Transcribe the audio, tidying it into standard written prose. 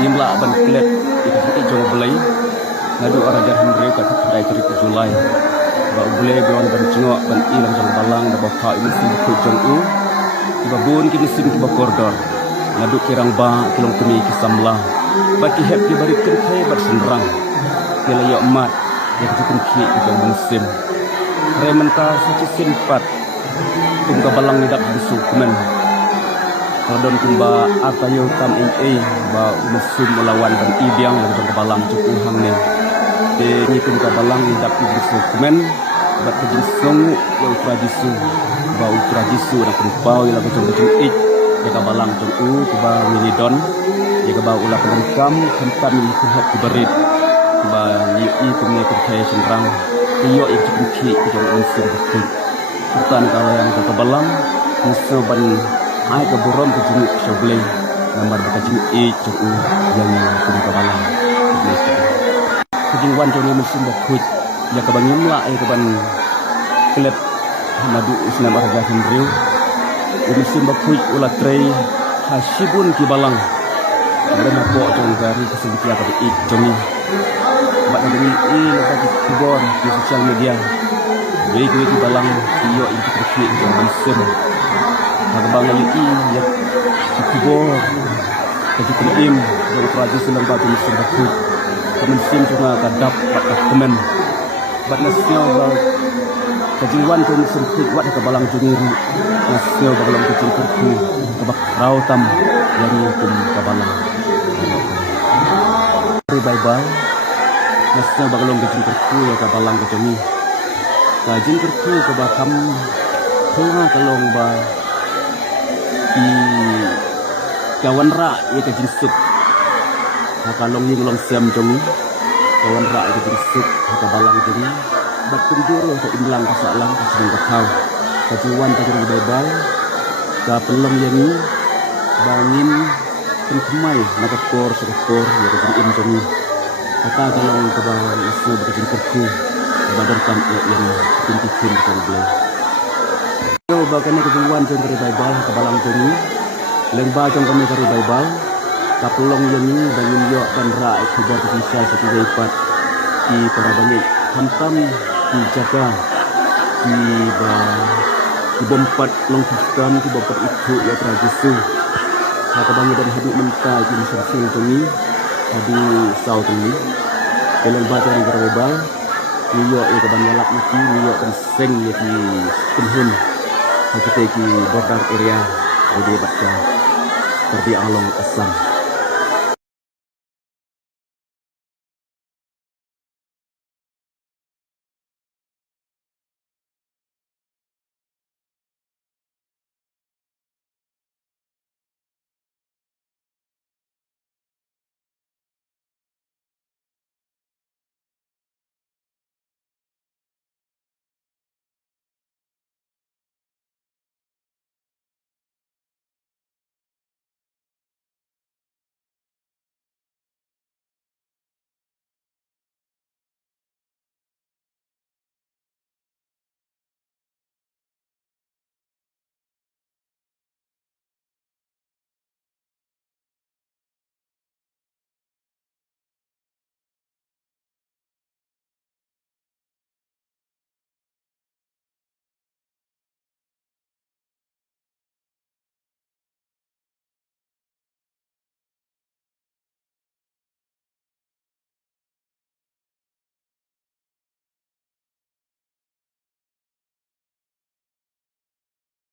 nimla ban klet ikut jong belai ngadu arajar Henry kat kedai terik Julai ba boleh bion ban cengok ban ilang jong balang da bapa ini sim ku jong u tiba bun kini sim tiba koridor ngadu kirang ba kilong kemi kisamla ba ki hep ki bari kentai bar senrang kila yo mat ya kutun ki jong musim rementa saci simpat kumka balang nidak bisu kemen Rodon kumba atayo kam in ba musim melawan ban ibiang yang jong balang cukup hang ne de ni kumka balang nidak bisu kemen ba kejin songu ya ultrajisu ba ultrajisu na kumpau ila jong ik ya ka balang jong u kuba minidon ya ka ba ula pelengkam kentan ni kuhat kubarit ba ni i kumne kurkai senrang iyo ik cukup ki jong musim betul Sultan kalau yang ke balang musuh ban ai ke burom ke jini shoblay nomor ke jini itu yang ke balang kejing wan joni musim bakut ya ke bangim la ai ke ban klep madu usna marga hindriu musim bakut ulah trei hasibun ki balang ada napo jong gari kesempian ke ik joni bak ngini lepas kubor di sosial media Wei balang iyo itu terkait dengan musim. Harbang ini ya kubur. Jadi kelim yang tradisi lembaga musim baku. Musim juga kadap pada kemen. Bat nasional bal kejiwan tu musim kuat ke balang juniru. Nasional balang kecil kurku kebak rautam dari kum ke balang. Bye-bye. Nasional balang kecil kurku ya ke balang kecil Kajin kertu ke bakam Tunga kalong ba I kawan ra ya kajin sup Kalong ni ngelong siam jong Kawan ra ya kajin sup Haka balang jong Bat kunjuru ke imlang kasalang Kasin bakau Kajiwan kajin baibal Ka pelong yang ni Bangin Penkemai Nakakor sekakor Ya kajin im jong Kata kalong ke bang Isu bakajin kertu Badarkan yang pintu-pintu terbelai. Yo bagane kejuan jong dari Bible ke balang jong lengba jong kami dari Bible kapelong yang ni bangin yo dan ra kubar kisah satu lipat di para banyak hantam dijaga di bompat long Kristen di bompat itu ya tradisi. Haka banyak dari hidup mentah di masyarakat jong hadi sau jong lengba jong dari Bible Niyo ya kebanyakan mati, niyo kan seng ya di penhun. Kita di border area, jadi baca seperti along asam.